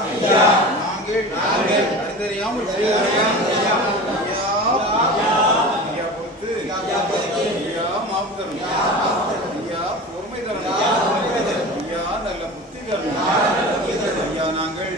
நாங்கள் அறிந்தறியாமல் பொறுத்து ஐயா மாப்பு தரணும் ஐயா பொறுமை தரணும் ஐயா நல்ல புத்தி தரணும் ஐயா நாங்கள்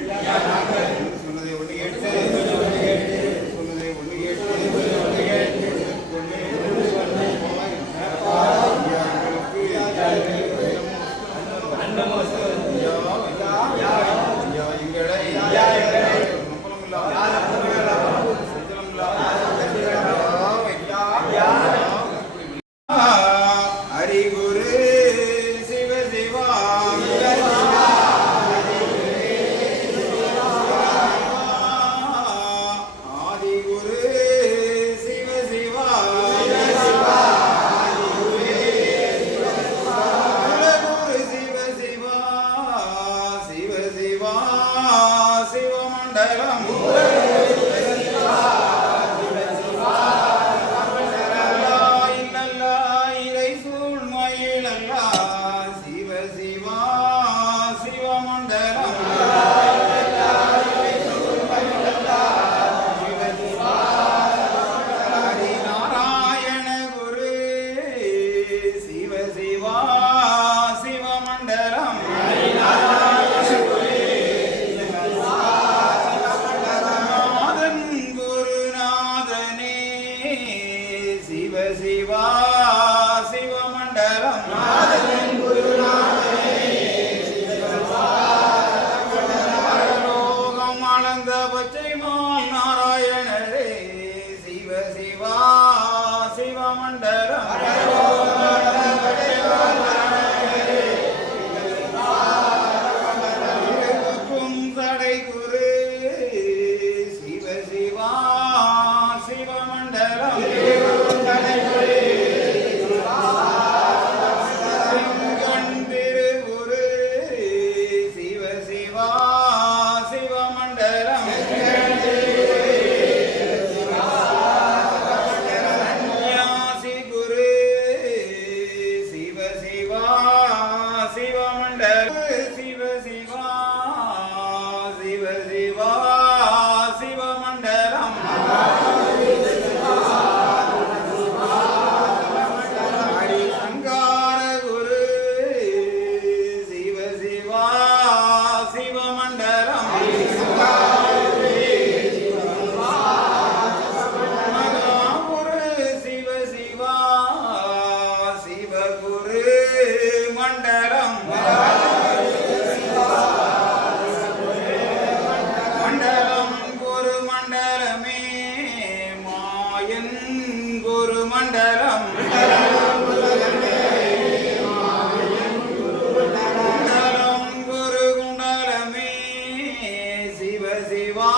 சிவா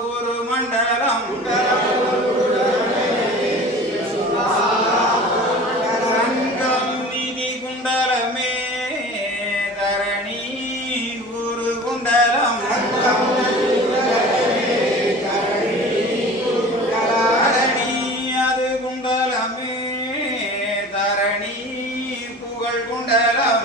குரு மண்டலம். சங்கம் நிதி குண்டலமே தரணி குரு குண்டலம். தரணி அது குண்டலமே தரணி புகழ் குண்டலம்.